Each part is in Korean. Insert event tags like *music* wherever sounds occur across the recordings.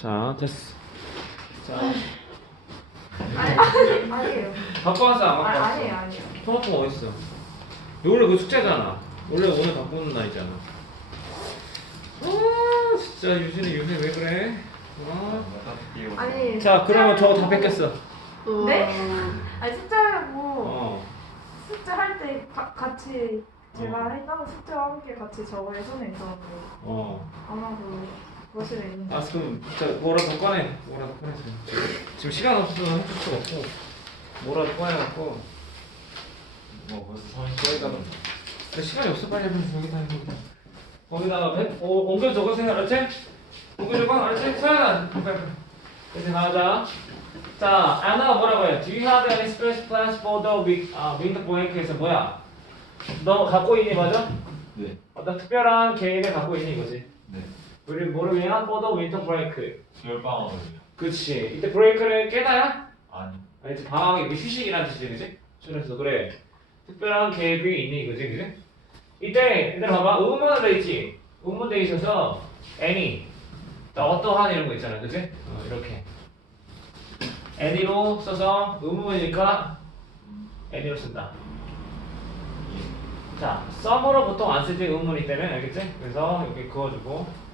자 됐어. 자 아니 아니 아니에요. 갖고 왔어 안 아, 갖고 왔어? 아니에요 아니에요. 토마토가 어딨어? 원래 그 숙제잖아. 원래 오늘 갖고 오는 날이잖아. 아 진짜 유진이 요새 왜 그래? 아. 아니. 자 그러면 저거 다 뺏겼어. 네? 아니 숙제하려고 어. 숙제 할때 같이 제가 했다고 숙제와 함께 같이 저거에 손에 있어가지고 어. 안 하고 거실에 있는. 아 그럼 자 뭐라도 꺼내. 뭐라도 꺼내세요. 지금 시간 없어서 해줄 수가 없고 뭐라도 꺼내갖고 뭐 벌써 거기다가 근데 시간이 없어 빨리 여기다 해거 거기다가 배, 어, 옮겨 적으세요 알았지? 옮겨 적어 알았지? 서연아 빨리 이제 나가자 자 아나가 뭐라고 해? Do you have any special plans for the week, 아, winter break에서 뭐야? 너 갖고 있니 맞아? 네. 어떤 특별한 계획을 갖고 있니 이거지? 네. 우리 뭐를 위한 for the winter break 겨울방학을요. 그치 이때 브레이크는 깨다야? 아니. 아니 이제 방학이 이게 휴식이라는 뜻이지 그지? 그래서 그래 특별한 계획이 있니 그지 그지? 이때 얘들 봐봐 의문으로 돼 있지 의문 돼 있어서 any 또 어떠한 이런 거 있잖아 그지? 어, 이렇게 any로 써서 의문이니까 any로 쓴다 자 sum으로 보통 안 쓰지 의문이 때문에 알겠지? 그래서 여기 그어주고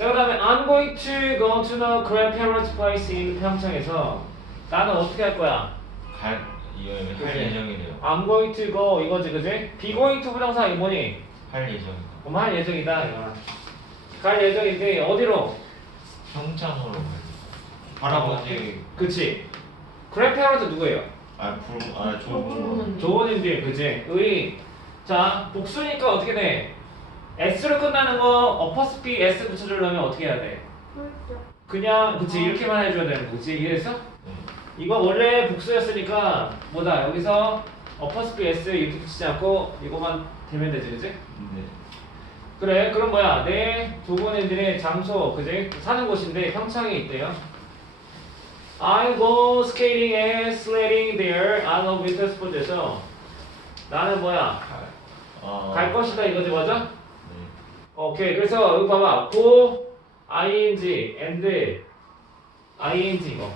자 그 다음에 I'm going to go to the grandparents' place in 평창에서 나는 어떻게 할 거야? 갈 이거 할 그치. 예정이래요. I'm going to go 이거지 그지? be going to 부정사 이 뭐니? 할 예정. 뭐할 예정이다 이거는 갈 예정인데 어디로? 평창으로 갈. 할아버지. 그치 grandparents 누구예요? 아 부모. 아 어, 조부. 조원님들 그지? 의. 자 복수니까 어떻게 돼? S로 끝나는 거 어퍼스피 S 붙여주려면 어떻게 해야 돼? 그렇죠. 그냥 그치 이렇게만 해줘야 되는 거지 이해했어? 네. 이거 원래 복수였으니까 뭐다 여기서 어퍼스피 S 이렇게 붙이지 않고 이거만 되면 되지 그지? 네. 그래 그럼 뭐야 내 조본애들의 장소 그지? 사는 곳인데 평창에 있대요 I go skating and sledding there on a winter sport에서 나는 뭐야 갈. 아. 갈 것이다 이거지 맞아? 네. 오케이 그래서 여기 봐봐 go ing and ing 이거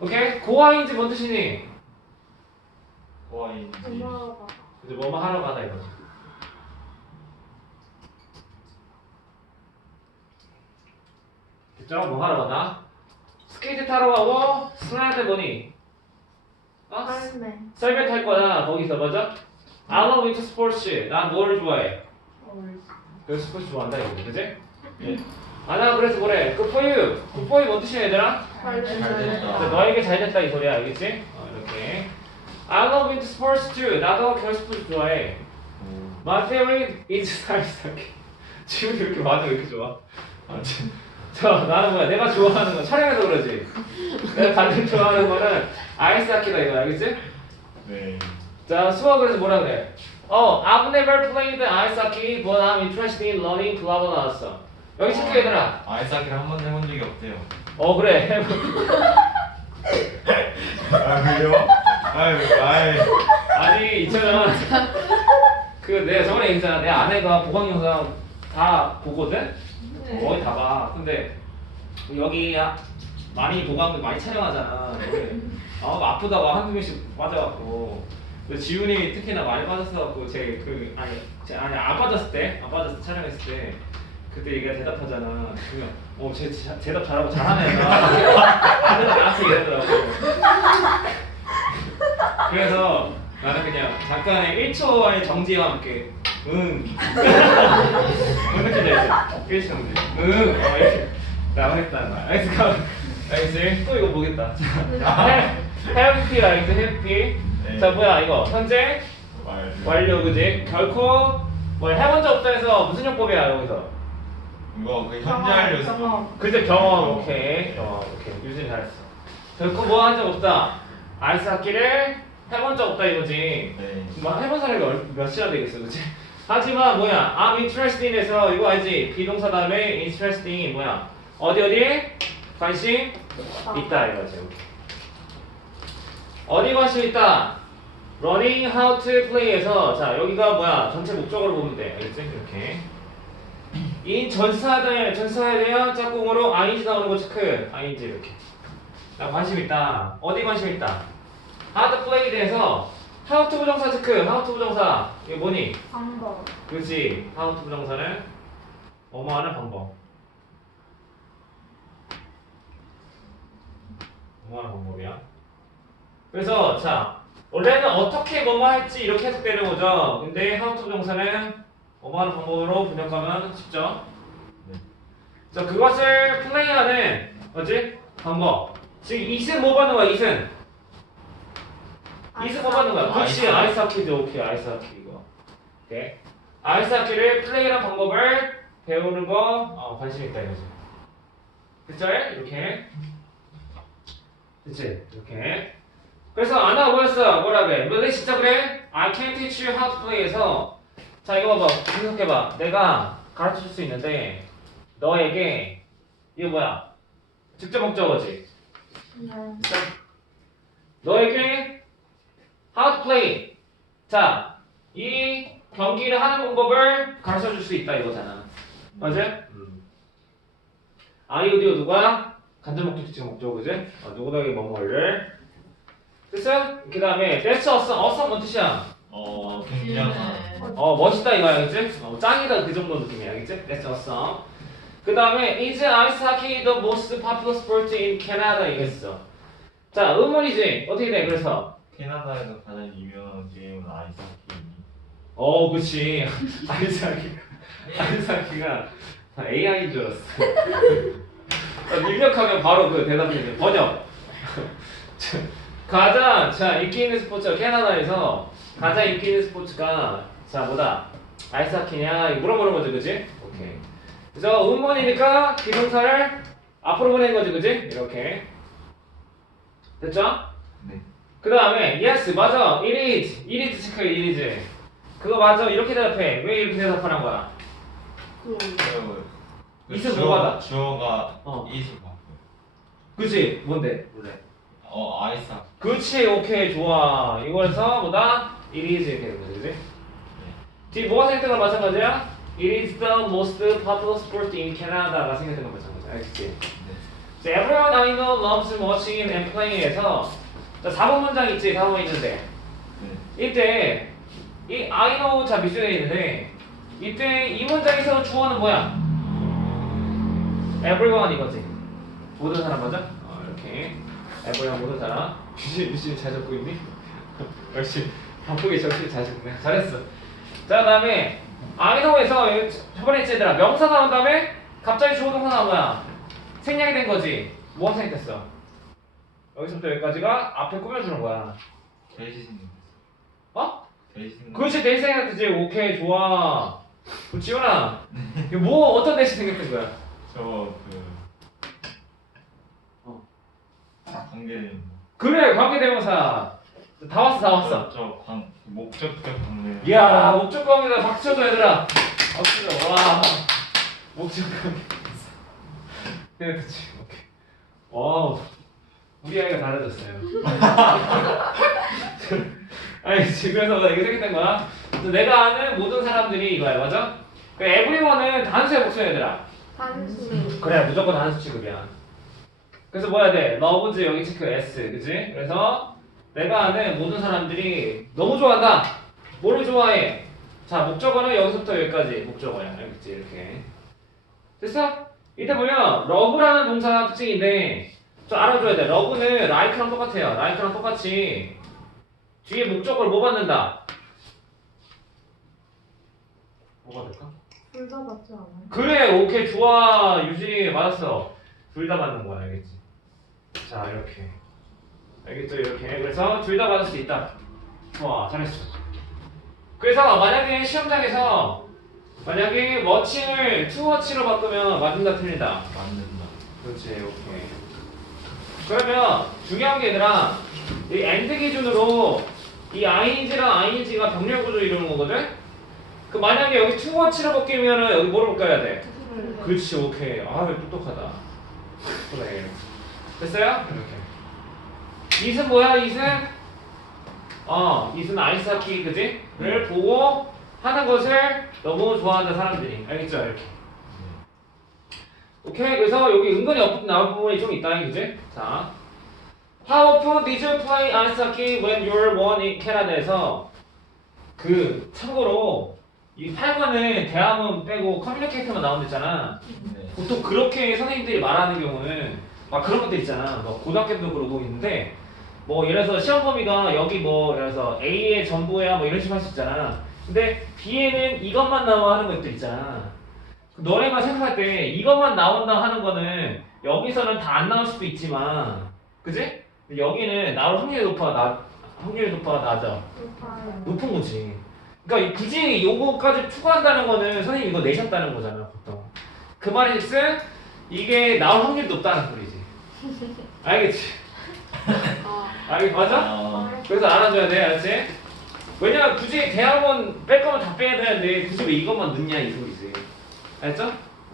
오케이 go ing 뭔 뜻이니? 고아인지. 이제 뭐뭐 하러 가다 이거지. 됐죠? 뭐 하러 가다? 스케이트 타러 가고 슬라이드 뭐니? 어? 썰매 탈 거야 거기서 맞아? I love winter sports. 난 뭘 좋아해? 그 스포츠 좋아한다 이거 그지? 네. 아나 그래서 뭐래? You. Good for you 뭔 뜻이야 얘들아? 잘 됐다. 근데 너에게 잘 됐다 이 소리야 알겠지? 어, 이렇게 I love winter sports too. 나도 겨울 스포츠 좋아해. 오. My favorite is ice hockey. 지금 이렇게 맞아 왜 이렇게 좋아? 아 진. 자 나는 뭐야? 내가 좋아하는 건 촬영해서 그러지. 내가 가장 좋아하는 거는 아이스 하키다 이거 알겠지? 네. 자 수학 그래서 뭐라 그래? 어, I've never played ice hockey, but I'm interested in learning. blah blah 나왔어. 여기 체크 얘들아. 아이스 하키를 한 번도 해본 적이 없대요. 어 그래. *laughs* 아 그래요? 아유 아이. 아니 있잖아. 그 내가 저번에 얘기했잖아. 내 아내가 보강 영상 다 보거든. 거의 다 봐. 근데 여기 아- 많이 보강 많이 촬영하잖아. *laughs* 아 아프다고 한두 명씩 빠져갖고. 지훈이 특히나 많이 빠졌어갖고 제 그 아니 제 아니 안 빠졌을 때안 빠졌을 때 촬영했을 때 그때 얘가 대답하잖아. 그러면 어쟤 대답 잘하고 잘하네. 다들 나한테 이러더라고. 그래서 나는 그냥 잠깐의 1초의 정지와 함께 응. 뭔 느낌인지 알지? 1초 정지. 응. 어, 이렇게 나가겠다는 거야. 알겠어? 알겠지? 또 이거 보겠다. 자, 해피라 알겠지? 해피. 네. 자 뭐야 이거 현재 말. 완료 그지? 결코 뭘 해본 적 없다 해서 무슨 용법이야 여기서? 이거 그 현재 경험, 경험. 그제 경험 오케이 경험 오케이 유진 잘했어. 결코 뭐 한 적 없다. 아이스 하키를 해본 적 없다 이거지. 네. 뭐 해본 사람이 얼- 몇 시나 되겠어, 그치? 하지만 뭐야? I'm interested in에서 이거 알지? 비동사 다음에 interesting이 뭐야? 어디 어디? 관심 있다 이거지. 오케이. 어디 관심 있다? Learning how to play에서 자 여기가 뭐야? 전체 목적어로 보면 돼, 알겠지? 이렇게 인 전사들 전사에 대한 짝꿍으로 ing 나오는 거 체크. ing 이렇게. 나 관심 있다. 어디 관심 있다? 하드 플레이에 대해서 how to 부정사 체크. how to 부정사. 이게 뭐니? 방법. 그렇지. how to 부정사는 뭐뭐하는 방법. 뭐하는 방법이야? 그래서 자 원래는 어떻게 뭐뭐 할지 이렇게 해석되는 거죠. 근데 to 부정사는 뭐뭐하는 방법으로 분석하면 쉽죠. 네. 자 그것을 플레이하는 뭐지? 방법. 지금 이승 뭐 받는 거야? 이승. 이승 뭐 받는 거야? 그렇지. 아이스 아이스 하키죠. 오케이 아이스 하키 이거. 오케이. 아이스 하키를 플레이하는 방법을 배우는 거 어, 관심 있다 이거지. 그쵸? 이렇게. 그치? 이렇게. 그래서 아나 뭐였어? 뭐라 그래? really 진짜 그래? I can teach you how to play에서 자 이거 봐봐 분석해봐 내가 가르쳐줄 수 있는데 너에게 이거 뭐야? 직접 목적어지 네. 자, 너에게 how to play 자 이 경기를 하는 방법을 가르쳐줄 수 있다 이거잖아 맞지? 음. 아이오디오 누가? 간접 목적 직접 목적 그지? 어, 누구에게 뭐뭐를 됐어? 그 다음에 that's awesome. Awesome 뭔 뜻이야? 어 굉장한 어 멋있다 이거야 알겠지? 어, 짱이다 그 정도 느낌이야 알겠지? That's awesome. 그 다음에 Is ice hockey the most popular sport in Canada? 이랬어. 자 의문이지. 어떻게 돼? 그래서. 캐나다에서 가장 유명한 게임은 아이스하키. 어 그치. 아이스 하키가 아이스 하키가 AI인 줄 알았어. *laughs* 어, 입력하면 바로 그 대답이 돼 번역. *laughs* 자, 가장 자 인기 있는 스포츠가 캐나다에서 가장 인기 있는 스포츠가 자 뭐다 아이스하키냐 이거 물어보는 거지 그지? 오케이 그래서 의문이니까 비동사를 앞으로 보낸 거지 그지? 이렇게 됐죠? 네. 그 다음에 yes 맞아 it is it is 체크해 it is 그거 맞아 이렇게 대답해 왜 이렇게 대답하는 거야? 그 주어- 뭐가다? 주어가 어. 바꿔. 그치 뭔데? 원래 어 아이스하키. 그치 오케이 좋아 이거에서 뭐다? it is 이렇게 되는 거지 그지? 뒤 뭐가 생겼던 건 마찬가지야? it is the most popular sport in Canada가 생겼던 건 마찬가지야 알겠지? 네. 자, everyone I know loves watching and playing에서 자 4번 문장 있지 4번 있는데 네. 이때 이 I know 자 밑줄에 있는데 이때 이 문장에서 주어는 뭐야? everyone 이거지 모든 사람 맞아? 어, 이렇게 everyone 모든 사람 유진 유진 잘 적고 있니? *laughs* 역시 바쁘게 적기 잘 적네 잘했어 자 know에서 여기 저번에 했지 얘들아 명사 나온 다음에 갑자기 주어 동사 나온 거야 생략이 된 거지 뭐가 생략됐어? 여기서부터 여기까지가 앞에 꾸며주는 거야 돼지신. 어? 돼지신. 그렇지 대시 생각했지 오케이 좋아 그럼 지훈아 *laughs* 이거 뭐 어떤 대시 생겼던 거야 저그 어. 관계된. 그래 관계대명사. 다 왔어 다 왔어. 저 관 목적격 관계. 이야 목적 관계다 박수 쳐줘 얘들아. 박수 쳐와 목적 관계. 네 그치. 오케이. 와우. 우리 아이가 달라졌어요. *laughs* 아니 지금에서 이게 생겼던 거야. 그래서 내가 아는 모든 사람들이 이거야. 맞아? 그 에브리원은 단수의 목소리 얘들아. 단수. 그래 무조건 단수 취급이야 그래서 뭐 해야 돼? 러브즈 여기 체크 S 그지? 그래서 내가 아는 모든 사람들이 너무 좋아한다 뭐를 좋아해? 자 목적어는 여기서부터 여기까지 목적어야 알겠지 이렇게 됐어? 이때 보면 러브라는 동사 특징인데 좀 알아줘야 돼 러브는 like랑 똑같아요 like랑 똑같이 뒤에 목적어를 뭐 받는다? 뭐 받을까? 둘 다 맞지 않아요? 그래 오케이 좋아 유진이 맞았어 둘 다 맞는 거야 알겠지 자 이렇게. 알겠죠 이렇게. 그래서 둘다 맞을 수 있다. 좋아 잘했어. 그래서 만약에 시험장에서 만약에 워칭을 투워치로 바꾸면 맞는다 틀린다? 맞는다. 그렇지 오케이. 그러면 중요한 게 얘들아 이 엔드 기준으로 이 ing랑 ing가 병렬 구조 이루는 거거든? 그 만약에 여기 투워치로 바뀌면은 여기 뭐로 바꿔야 돼? 둘. 그렇지 오케이. 아 똑똑하다. 그래 됐어요? 이렇게. 이은 뭐야 이은? 어 이은 아이스하키 그지? 를 보고 하는 것을 너무 좋아하는 사람들이. 알겠죠? 이렇게. 오케이. 그래서 여기 은근히 업 나올 부분이 좀 있다 이제. 자. How often did you play ice hockey when you were one in Canada에서? 그 참고로 이 8번은 대화문 빼고 커뮤니케이터만 나온댔잖아. 네. 보통 그렇게 선생님들이 말하는 경우는 막 그런 것들 있잖아. 뭐 고등학교 때도 그러고 있는데 뭐 예를 들어서 시험 범위가 여기 뭐 예를 들어서 A의 전부야 뭐 이런 식으로 할 수 있잖아. 근데 B에는 이것만 나와 하는 것들 있잖아. 너네가 생각할 때 이것만 나온다 하는 거는 여기서는 다 안 나올 수도 있지만 그지? 여기는 나올 확률이 높아 나 확률이 높아 낮아. 높아요. 높은 거지. 그러니까 굳이 요거까지 추가한다는 거는 선생님 이거 내셨다는 거잖아 보통. 그 말인즉슨 이게 나올 확률이 높다는 소리지 알겠지? 알겠 맞아? 아, 그래서 알아줘야 돼 알았지? 왜냐면 굳이 대학원 뺄 거면 다 빼야 되는데 굳이 왜 이것만 넣냐 이 소리지 알았죠?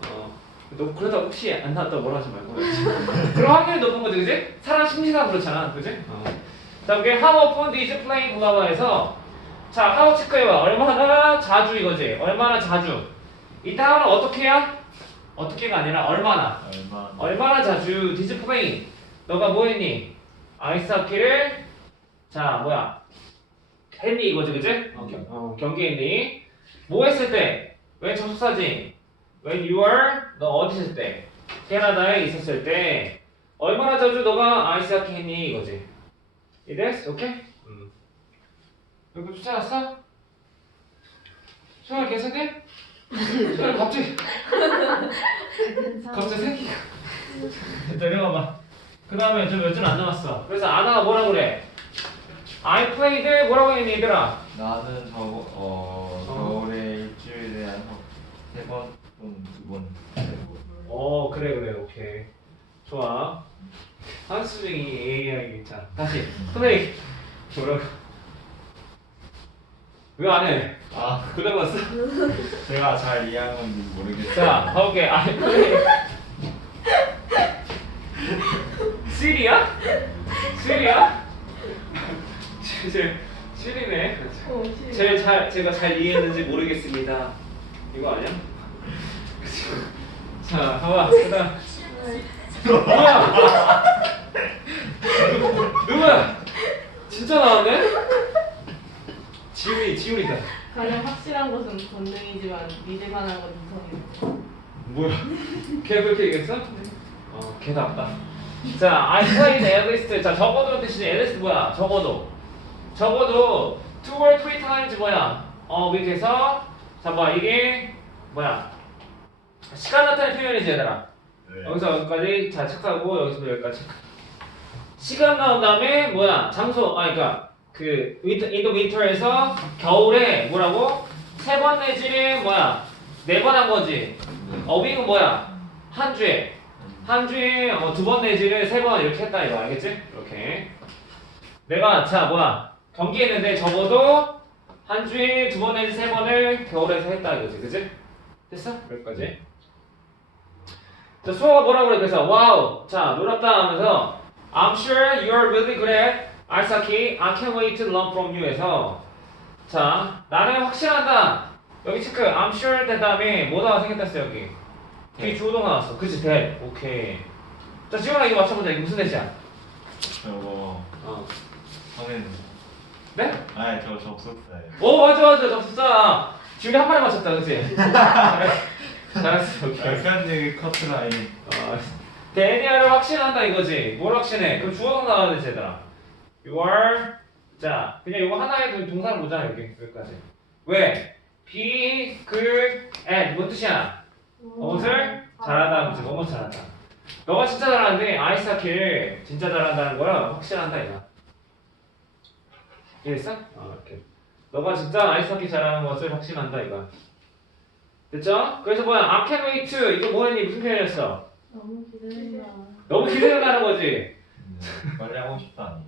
어. 너 그러다 혹시 안 나왔다고 뭐라 하지 말고 알았지? 그런 확률이 높은 거지 그지? 사람 심리가 그렇잖아 그지? 어. 자 그게 how often did you play 블라블라에서 자 how 체크해봐 얼마나 자주 이거지 얼마나 자주 이 다음은 어떻게 해야? 어떻게가 아니라 얼마나 얼마? 얼마나 자주 play 너가 뭐 했니? 아이스하키를 자 뭐야 했니 이거지 그지? 어, 경, 어, 경기했니? 뭐 했을 때? 왜 접속사지? When you were 너 어디 있을 때? 캐나다에 있었을 때 얼마나 자주 너가 아이스하키 했니 이거지? 이랬어? 오케이? 음. 여기 쫓아왔어? 수영을 계속해? 갑자기. *laughs* 갑자기 생기가 내려가봐. 그 다음에 저몇줄안 남았어. 그래서 아나가 뭐라 그래? I played 뭐라고 했니 얘들아? 나는 저거 어. 겨울에 일주일에 한세번 또는 두번 어 그래 그래. 오케이. 좋아. 한수정이 AI하기 자 다시. 선생님. 뭐라고 왜 안 해? 아 고장났어? *laughs* 제가 잘 이해한 건지 모르겠어요. 자 가볼게 I played 시리야? 시리야? 제 시리네 제일 잘 제가 잘 이해했는지 모르겠습니다. 이거 아니야? 그치? 자, 봐봐. 그다음 뭐야? 누- 누구야? 진짜 나왔네? 지훈이, 지훈이다. 가장 확실한 것은 권능이지만 믿을 만한 건 이성이다. 뭐야? 걔 그렇게 얘기했어? 어, 걔 답다. 자, I played Alice. 자, 적어도 뜻이지. Alice 뭐야? 적어도. 적어도 two or three times 뭐야? 어, 위해서 자, 봐 이게 뭐야? 시간 나타내는 표현이지, 얘들아. 네. 여기서 여기까지 자 체크하고 여기서 여기까지 체크. 시간 나온 다음에 뭐야? 장소. 아, 그러니까 그 윈터 인도 윈터에서 겨울에 뭐라고? 세 번 내지는 뭐야? 네 번 한 거지. 어빙은 뭐야? 한 주에 한 주에 어, 두 번 내지를 세번 이렇게 했다 이거 알겠지? 이렇게 내가 자 뭐야 경기했는데 적어도 한 주에 두 번 내지 세 번을 겨울에서 했다 이거지 그지? 됐어? 여기까지 자 수호가 뭐라 그래 그래서 와우 자 놀았다 하면서 I'm sure you're really good at hockey I can't wait to learn from you 해서. 자 나는 확실하다. 여기 체크. I'm sure 된 다음에 뭐다가 생겼다 여기? 뒤 주어동 나왔어. 그치 대. 오케이. 자 지원아 이거 맞춰보자. 이거 무슨 대시야? 저거 어. 성인. 네? 아니 저 접속사예요. 오 맞아 맞아. 접수자 지훈이 한 마리 맞췄다 그치? *laughs* 잘했어 잘했어. 오케이. 약간의 커트라인. 어, 데니아를 확신한다 이거지. 뭘 확신해? 그럼 주어동 나와야 돼 쟤들아 You are 자 그냥 이거 하나의 동- 동사를 보자 여기 여기까지 왜? be good at 뭔 뜻이야? 무엇을 잘한다 그치 뭐뭐 잘한다 너가 진짜 잘하는데 아이스하키를 진짜 잘한다는 거야 확실한다 이거 이해했어? 어 이렇게 너가 진짜 아이스하키 잘하는 것을 확신한다 이거 됐죠? 그래서 뭐야 I can't wait to 이거 뭐였니 무슨 표현이었어? 너무 기대된다. 너무 기대된다는 거지 네, 빨리 하고 싶다.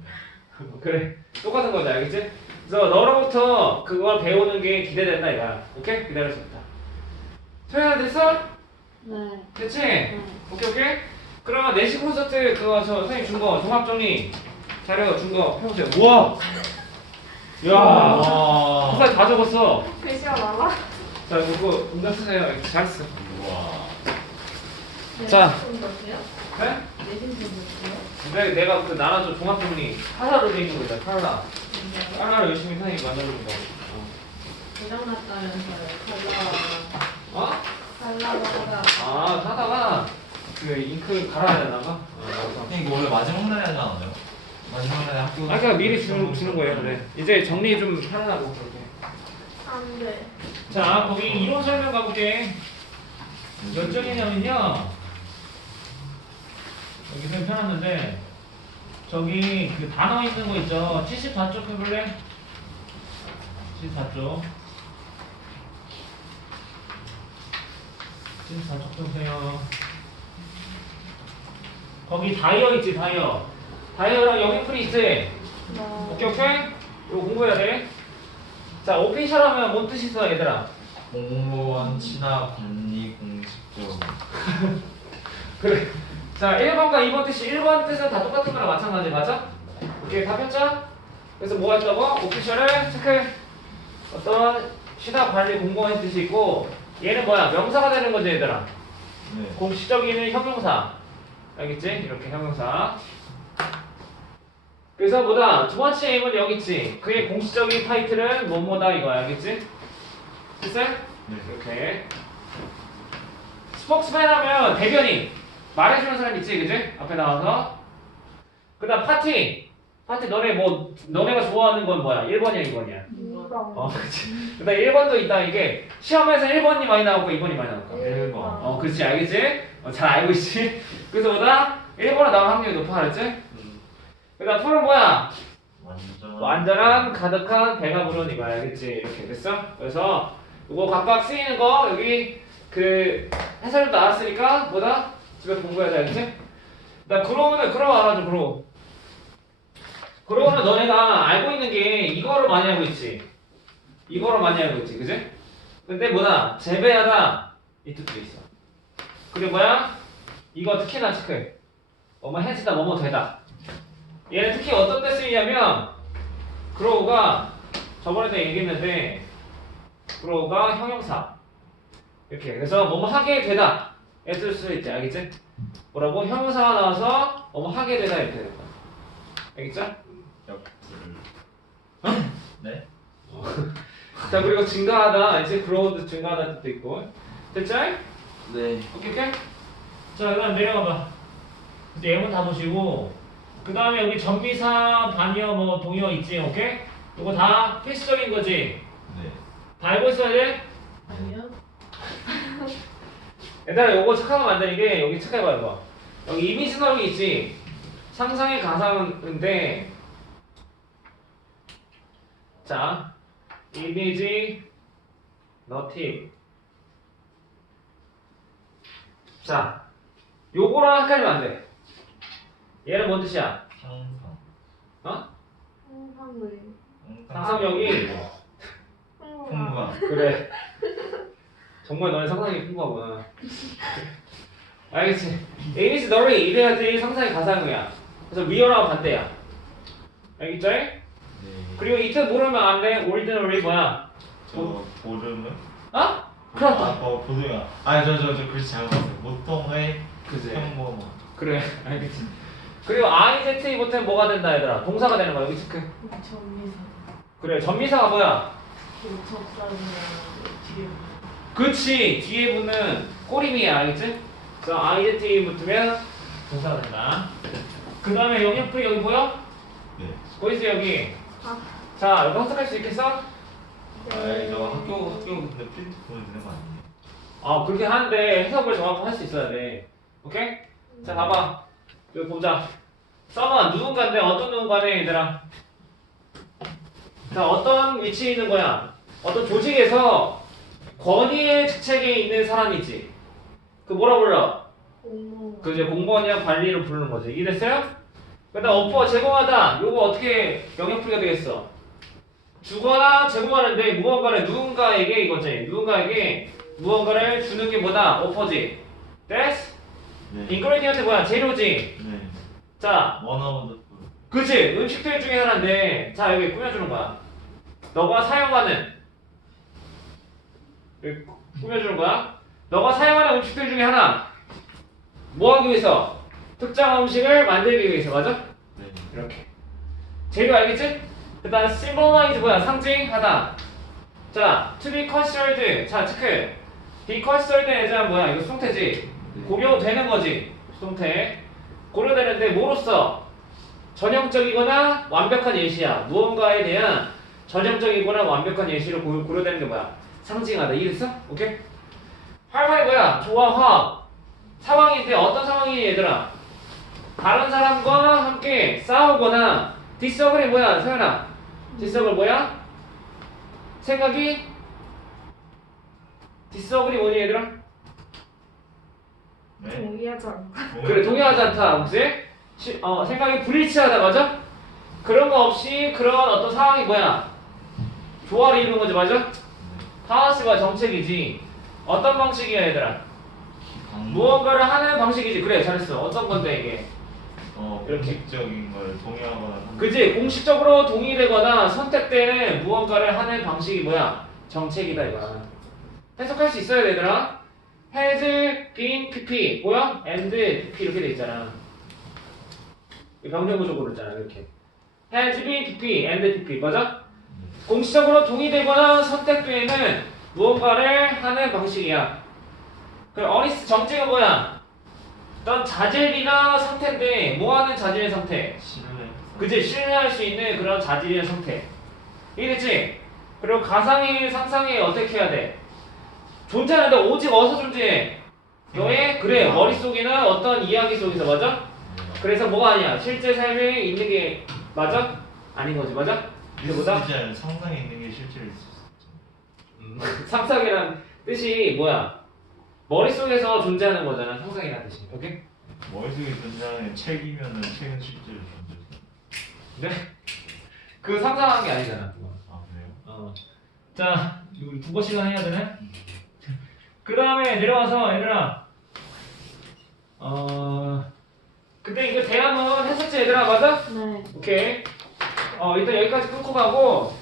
그래 똑같은 거지 알겠지? 그래서 너로부터 그걸 배우는 게 기대된다 이거야 오케이? 기다릴 수 있다 소연아 됐어? 네. 됐지? 네. 오케이 오케이? 그러면 내시 콘서트 그거 저 선생님 준 거 종합 정리 자료 준 거 해보세요 우와 야 와. 한까지 다 적었어 글씨가 많아? 자 이거 운전 쓰세요 잘했어 우와. 자. 내신 몇이요? 네? 내신 몇이요? 근데 내가 그 나라도 종합정리 하나로 돼 있는 거 있잖아 하나 하나로 열심히 선생님이 만들어준 거 고장났다면서요. 칼라. 어? 칼라고 하다. 아 하다가 그 잉크 갈아야 되나 봐 어, 이거 원래 마지막 날에 하지 않아요? 마지막 날에 학교 아까 미리 주는, 주는 거예요 그래 이제 정리 좀 하려고 그렇게 안 돼. 자 거기 이론 설명 가볼게 몇 쪽이냐면요 여기 좀 펴놨는데 저기 그 단어 있는 거 있죠? 74쪽 해볼래? 74쪽. 74쪽 좀 보세요. 거기 다이어 있지 다이어. 다이어랑 영인풀이 있지? 오케이 오케이? 이거 공부해야 돼 자 오피셜 하면 뭔 뜻이 있어 얘들아? 공무원 친화 관리 공식적 *laughs* 그래. 자, 1번과 2번 뜻이 1번 뜻은 다 똑같은 거랑 마찬가지 맞아? 오케이, 다 폈죠? 그래서 뭐가 있다고? 오피셜을 체크해. 어떤 시다 관리 공무원의 뜻이 있고 얘는 뭐야? 명사가 되는 거지 얘들아. 네 공식적인 형용사. 알겠지? 이렇게 형용사. 그래서 뭐다? 두 번째 에임은 여기 있지. 그의 공식적인 타이틀은 뭐뭐다 이거야. 알겠지? 됐어요? 네. 이렇게 스포크스맨 하면 대변인 말해주는 사람 있지 그지? 앞에 나와서 그 다음 파티 파티 너네 뭐 너네가 좋아하는 건 뭐야? 1번이야 2번이야? 이방. 어 *laughs* 그치 그 다음 1번도 있다 이게 시험에서 1번이 많이 나오고 2번이 많이 나올까? 1번 어 그렇지 알겠지? 어, 잘 알고 있지? *laughs* 그래서 보다 1번에 나올 확률이 높아 알았지? 그 다음 풀은 뭐야? 완전 완전한 가득한 배가 부른 이거 알겠지? 이렇게 됐어? 그래서 이거 각각 쓰이는 거 여기 그 해설도 나왔으니까 뭐다? 집에서 공부해야 돼 알겠지? 나 그러면은 그럼 알아줘 그럼 그러면은 너네가 알고 있는 게 이거를 많이 알고 있지. 이거를 많이 알고 있지 그지? 근데 뭐다? 재배하다. 이 뜻도 있어. 그리고 뭐야? 이거 특히나 체크해. 뭐뭐 해지다 뭐뭐 되다. 얘는 특히 어떤 때 쓰이냐면 그로우가 저번에도 얘기했는데 그로우가 형용사. 이렇게. 그래서 뭐뭐 하게 되다 애쓸 수 있지 알겠지? 뭐라고 형용사가 나와서 뭐뭐 하게 되다 이렇게 된다 알겠죠? 역을 네? 자 그리고 증가하다 이제 그로우도 증가하다 뜻도 있고 됐죠? 네 오케이 오케이 자 그다음 내려가봐 이제 예문 다 보시고 그 다음에 여기 전미사 반이어 뭐 동의어 있지 오케이? 이거 다 필수적인 거지 네. 다 알고 있어야 돼? 아니요. 얘들아 요거 착하면 안 되는 게 여기 착해봐 이거 여기 이미지널이 있지 상상의 가상인데 자 이미지 너팁 자 요거랑 헷갈리면 안돼 얘는 뭔 뜻이야? 상상 어? 상상을. 상상력이 풍부한 그래. 정말 너네 상상이 풍부하구나. *laughs* 알겠지? 이미지 너리 이래야지 상상이 가상이야. 그래서 리얼하고 반대야. 알겠지? 네. 그리고 이뜻 모르면 안 돼. 오리지널이 뭐야? 저 보름은 어? 그렇다. 아, 어, 보름아 아니 저저 저 글씨 잘못 봤어요 그지? 평범 그래. 알겠지? 그리고 IZE 못하면 뭐가 된다 얘들아? 동사가 되는 거야. 여기 체크. 전미사. 그래. 전미사가 뭐야? 접사는 뒤에. 그치. 뒤에 붙는 꼬리미야. 알겠지? 그래서 IZE 붙으면 동사가 된다. 그 다음에 영역풀이 여기 보여? 네 보이지 여기? 아. 자, 이거 해석할 수 있겠어? 아니 저 학교 학교 근데 프린트 보면 되는 거 아니에요? 아, 그렇게 하는데 해석을 정확히 할 수 있어야 돼. 오케이? 자, 봐봐. 여기 보자. 써봐. 누군가인데 어떤 누군가네, 얘들아. 자, 어떤 위치에 있는 거야? 어떤 조직에서 권위의 직책에 있는 사람이지. 그 뭐라 불러? 공무. 그 이제 공무원이랑 관리를 부르는 거지. 이해됐어요? 그다음 업보가 제공하다. 요거 어떻게 영역풀이가 되겠어? 주거나 제공하는데 무언가를 누군가에게 이거지. 누군가에게 무언가를 주는 게 뭐다? 오퍼지. 됐어? 네 인그레디언트 뭐야? 재료지. 네 자, 원어원도 그치? 음식들 중에 하나인데, 자 여기 꾸며주는 거야. 너가 사용하는 꾸며주는 거야. 너가 사용하는 음식들 중에 하나. 뭐 하기 위해서? 특정 음식을 만들기 위해서 맞아? 네. 이렇게 재료 알겠지? 그 다음 symbolize 뭐야 상징하다 자 to be considered 자 체크 be considered as 뭐야 이거 수동태지 고려되는 거지 수동태 고려되는데 뭐로써 전형적이거나 완벽한 예시야 무언가에 대한 전형적이거나 완벽한 예시로 고- 고려되는 게 뭐야 상징하다 이해됐어? 오케이? 할 말이 뭐야 조화 화학 상황인데 어떤 상황이 얘들아 다른 사람과 함께 싸우거나 디서글이 뭐야 세연아 디서글 뭐야? 생각이 디서글이 뭐니 얘들아? 네. 동의하지 않고 그래 동의하지 않다 혹시? 시- 어, 생각이 불일치하다 맞아? 그런 거 없이 그런 어떤 상황이 뭐야? 조화를 이루는 거지 맞아? 파워스가 정책이지. 어떤 방식이야 얘들아? 강- 무언가를 하는 방식이지. 그래 잘했어. 어떤 건데 이게? 어, 이렇게. 공식적인 걸 동의하거나 한- 그지? 공식적으로 동의되거나 선택되는 무언가를 하는 방식이 뭐야? 정책이다 이거야. 해석할 수 있어야 되더라 has been pp. 뭐야 and pp 이렇게 돼 있잖아. 병정구적으로 있잖아 이렇게. has been pp and pp. 맞아 공식적으로 동의되거나 선택되는 무언가를 하는 방식이야 그 어리스 정책은 뭐야 어떤 자질이나 상태인데 뭐 하는 자질의 상태. 그지 신뢰할 수 있는 그런 자질의 상태 이해됐지? 그리고 가상의 상상에 어떻게 해야 돼? 존재하는데 오직 어디서 존재해? 너의 그래 머릿속이나 어떤 이야기 속에서 맞아? 그래서 뭐가 아니야? 실제 삶에 있는 게 맞아? 아닌 거지 맞아? 이거보다 상상에 있는 게 실제로 있었죠. *laughs* 상상이란 뜻이 뭐야? 머릿속에서 존재하는 거잖아 상상이란 뜻이 오케이? 머릿속에 존재하는 책이면은 책은 실제로 존재했어. 네? 그 상상한 게 아니잖아 그거. 아 그래요? 어. 자, 우리 국어 시간 해야 되네. 그 다음에 내려와서 얘들아, 어, 그때 이거 대화문 했었지 얘들아 맞아? 네 오케이. 어 일단 여기까지 끊고 가고